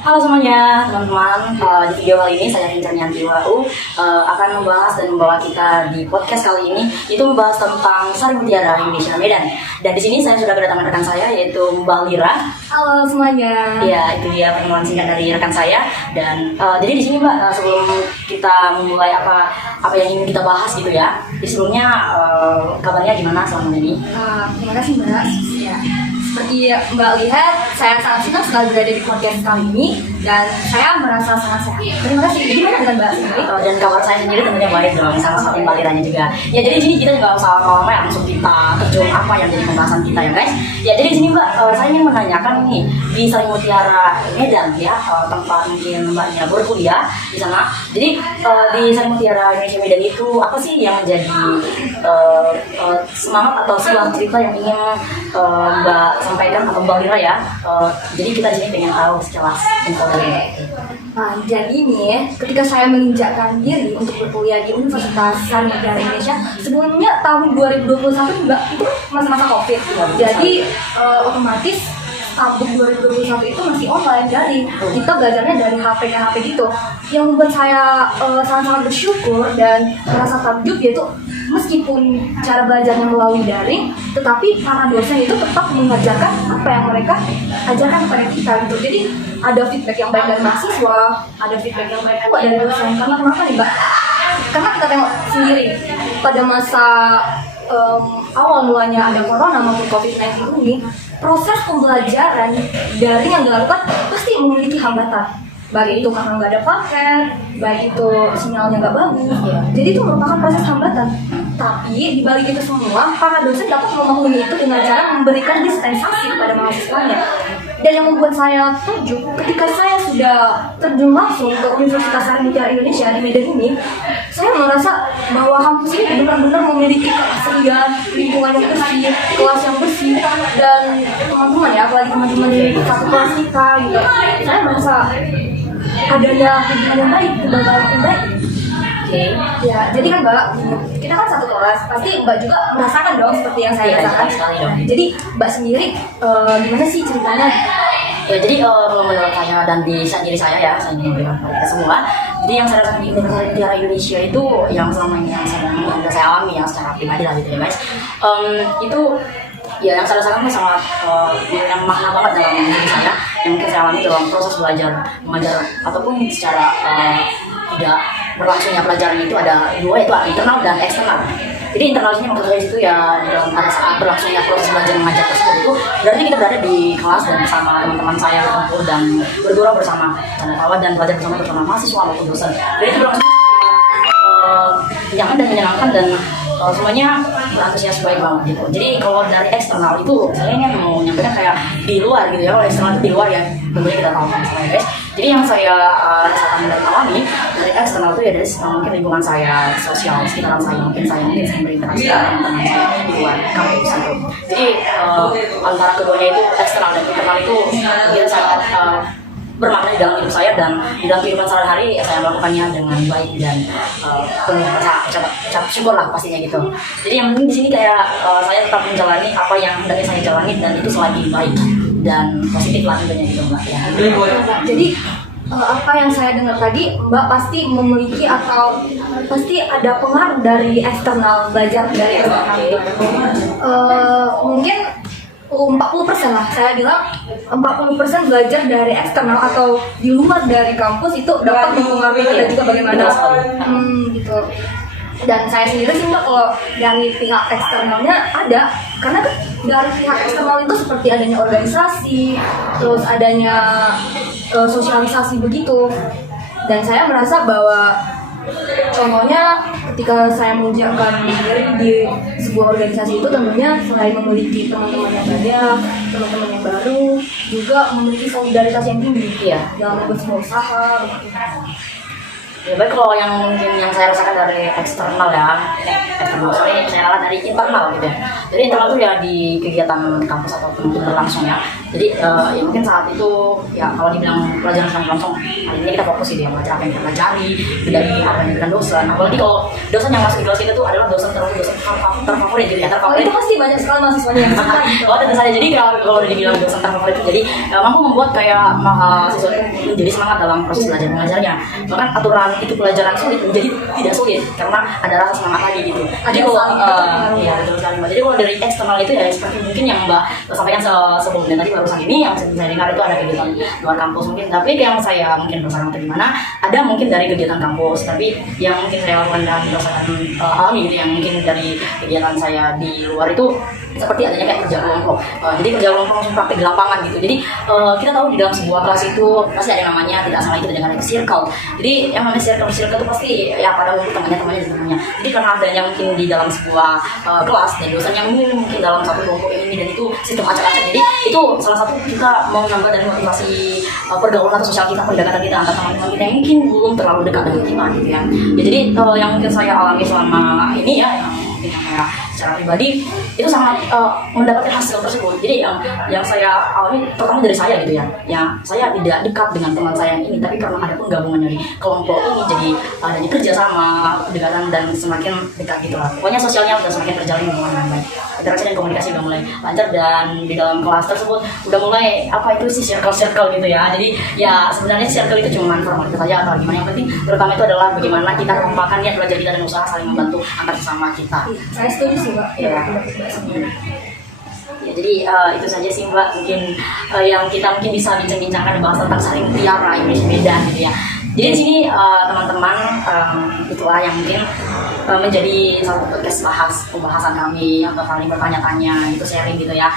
Halo semuanya, teman-teman. Di video kali ini saya Vincer Nyanti WU akan membahas dan membawa kita di podcast kali ini itu membahas tentang Sari Mutiara Indonesia Medan. Dan di sini saya sudah kedatangan rekan saya yaitu Mbak Lira. Halo semuanya. Ya, itu dia perkenalan singkat dari rekan saya. Dan jadi di sini Mbak, sebelum kita memulai apa yang ingin kita bahas gitu ya. Di sebelumnya kabarnya gimana selama ini? Terima kasih Mbak. Ya. Seperti Mbak lihat, saya sangat senang sekali berada di podcast kali ini dan saya merasa sangat sehat. Terima kasih. Gimana dengan Mbak sendiri? Dan kabar saya sendiri tentunya baik dong, sama seperti Mbak Liranya juga. Ya jadi di sini kita nggak usah lama-lama ya, langsung kita terjun apa yang jadi pembahasan kita ya guys. Ya jadi di sini Mbak, saya ingin menanyakan nih di Sari Mutiara Medan ya, tempat mungkin Mbaknya berkuliah di sana. Jadi di Sari Mutiara Indonesia Medan itu apa sih yang menjadi semangat atau sebuah cerita yang ingin Mbak sampaikan atau Mbak Lira ya. Jadi kita di sini pengen tahu sekilas info dari Mbak. Jadi nih, ketika saya menginjakkan diri untuk berkuliah di Universitas Sari Mutiara Indonesia, sebelumnya tahun 2021 Mbak itu masa-masa COVID. Jadi otomatis tabung 2021 itu masih online daring. Kita belajarnya dari HP ke HP gitu. Yang membuat saya sangat-sangat bersyukur dan merasa takjub yaitu meskipun cara belajarnya melalui daring, tetapi para dosen itu tetap mengajarkan apa yang mereka ajarkan kepada kita gitu. Jadi ada feedback yang baik dari mahasiswa, ada feedback yang baik juga dari dosen. Karena kenapa nih Mbak? Karena kita tengok sendiri pada masa awal mulanya ada corona maupun COVID-19 ini, proses pembelajaran daring yang dilakukan pasti memiliki hambatan. Baik itu karena nggak ada paket, baik itu sinyalnya nggak bagus. Jadi itu merupakan proses hambatan. Tapi di balik itu semua, para dosen dapat memahami itu dengan cara memberikan dispensasi kepada mahasiswanya. Dan yang membuat saya setuju, ketika saya sudah terjun langsung ke Universitas Sari Mutiara Indonesia di Medan ini, saya merasa bahwa kampus ini benar-benar memiliki keasrian, lingkungan yang bersih, kelas yang bersih, dan teman-teman ya, apalagi teman-teman di satu kelas kita gitu. Saya merasa adanya hubungan yang baik, kebahagiaan yang baik. Ya, jadi kan Mbak, kita kan satu kelas, pasti Mbak juga merasakan dong seperti yang saya rasakan. Jadi Mbak sendiri gimana sih ceritanya? Ya jadi menurut saya dan di diri saya ya, saya ingin memberikan kepada kita semua. Jadi yang saya rasakan di Universitas Mutiara Indonesia itu yang selama ini yang saya alami yang secara pribadi lah gitu ya guys. Itu ya yang saya rasakan itu sangat yang makna banget dalam diri saya yang mungkin saya alami dalam proses belajar mengajar ataupun secara tidak berlangsungnya pelajaran itu ada dua, yaitu internal dan eksternal. Jadi internal ini maksud saya itu ya dalam pada saat berlangsungnya proses belajar mengajar tersebut itu berarti kita berada di kelas dan bersama teman-teman saya berkumpul dan bergurau bersama dan tawa dan belajar bersama mahasiswa maupun dosen. Jadi itu berlangsung menyenangkan dan menyenangkan dan semuanya berantusias baik banget gitu. Jadi kalau dari eksternal itu saya ingin mau menyampaikan kayak di luar gitu ya. Kalau eksternal itu di luar ya, tentunya kita tahu kan saya guys. Jadi yang saya rasakan dan alami dari eksternal itu ya dari mungkin lingkungan saya, sosial sekitaran saya, mungkin saya berinteraksi dengan teman-teman saya di luar kampus gitu. Jadi antara keduanya itu eksternal dan internal itu dia sangat bermakna di dalam hidup saya dan di dalam kehidupan sehari-hari saya melakukannya dengan baik dan penuh rasa syukur lah pastinya gitu. Jadi yang penting di sini kayak saya tetap menjalani apa yang dari saya jalani dan itu selagi baik dan positif lah tentunya gitu Mbak ya. Jadi apa yang saya dengar tadi, Mbak pasti memiliki atau pasti ada pengaruh dari eksternal, belajar dari eksternal itu. Mungkin 40% lah, saya bilang 40% belajar dari eksternal atau di luar dari kampus itu dapat mempengaruhi dan juga bagaimana gitu. Dan saya sendiri sih Mbak, kalau dari pihak eksternalnya ada, karena kan dari pihak eksternal itu seperti adanya organisasi, terus adanya sosialisasi begitu. Dan saya merasa bahwa contohnya ketika saya menginjakkan diri di sebuah organisasi itu tentunya selain memiliki teman-teman yang banyak, teman-teman yang baru, juga memiliki solidaritas yang tinggi dalam membuat sebuah usaha. Ya baik, kalau yang mungkin yang saya rasakan dari eksternal ya, eksternal sorry saya rasakan dari internal gitu ya. Jadi internal itu ya di kegiatan kampus ataupun berlangsung ya. Jadi ya mungkin saat itu ya kalau dibilang pelajaran sedang berlangsung, hari ini kita fokus gitu ya belajar apa yang kita pelajari dari apa yang diberikan dosen. Apalagi kalau dosen yang masuk di kelas kita itu adalah dosen terfavorit gitu ya, Oh terfavorit. itu pasti banyak sekali mahasiswanya yang suka gitu. Oh tentu saja. Jadi kalau dibilang dosen terfavorit itu jadi mampu membuat kayak mahasiswa itu menjadi semangat dalam proses belajar mengajarnya. Bahkan aturan itu pelajaran sulit menjadi tidak sulit karena ada rasa semangat lagi gitu. Jadi kalau iya betul sekali Mbak. Jadi kalau dari eksternal itu ya seperti mungkin yang Mbak sampaikan sebelumnya tadi barusan ini yang saya dengar itu ada kegiatan luar kampus mungkin. Tapi yang saya mungkin bersama atau gimana ada mungkin dari kegiatan kampus. Tapi yang mungkin saya lakukan dan dirasakan alami gitu yang mungkin dari kegiatan saya di luar itu seperti adanya kayak kerja kelompok. Jadi kerja kelompok langsung praktik di lapangan gitu. Jadi kita tahu di dalam sebuah kelas itu pasti ada yang namanya tidak salah itu dengan circle. Jadi yang namanya circle itu pasti ya pada umum temannya sebenarnya. Jadi karena adanya mungkin di dalam sebuah kelas dan dosennya mungkin dalam satu kelompok ini dan itu sistem acak-acak. Jadi itu salah satu kita mau nambah dari motivasi pergaulan atau sosial kita, pendekatan kita antar teman-teman kita yang mungkin belum terlalu dekat dengan kita gitu ya. Ya jadi yang mungkin saya alami selama ini ya yang mungkin saya secara pribadi itu sangat mendapatkan hasil tersebut. Jadi yang saya alami terutama dari saya gitu ya, saya tidak dekat dengan teman saya yang ini, tapi karena ada penggabungan dari kelompok ini jadi adanya kerjasama, kedekatan dan semakin dekat gitu lah. Pokoknya sosialnya udah semakin terjalin dengan baik. Interaksi dan komunikasi udah mulai lancar dan di dalam kelas tersebut udah mulai apa itu sih circle gitu ya. Jadi ya sebenarnya circle itu cuma formalitas saja atau gimana, yang penting terutama itu adalah bagaimana kita merupakan niat belajar kita dan usaha saling membantu antar sesama kita. Saya setuju sih Mbak. Ya. Ya, jadi itu saja sih Mbak mungkin yang kita mungkin bisa bincang-bincangkan bahas tentang saling tiara Indonesia Medan gitu ya. Jadi di sini teman-teman itulah yang mungkin menjadi satu podcast pembahasan kami atau saling bertanya-tanya itu sharing gitu ya.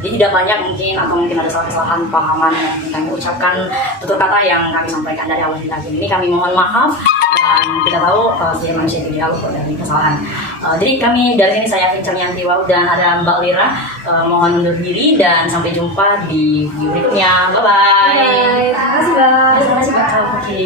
Jadi tidak banyak mungkin atau mungkin ada kesalahan pahaman yang kami ucapkan tutur kata yang kami sampaikan dari awal hingga akhir ini kami mohon maaf dan kita tahu setiap manusia itu jauh dari kesalahan. Jadi kami dari sini saya Vincent Yantiwa dan ada Mbak Lira mohon undur diri dan sampai jumpa di video berikutnya. Bye bye. Terima kasih Mbak. Terima kasih Mbak. Oke.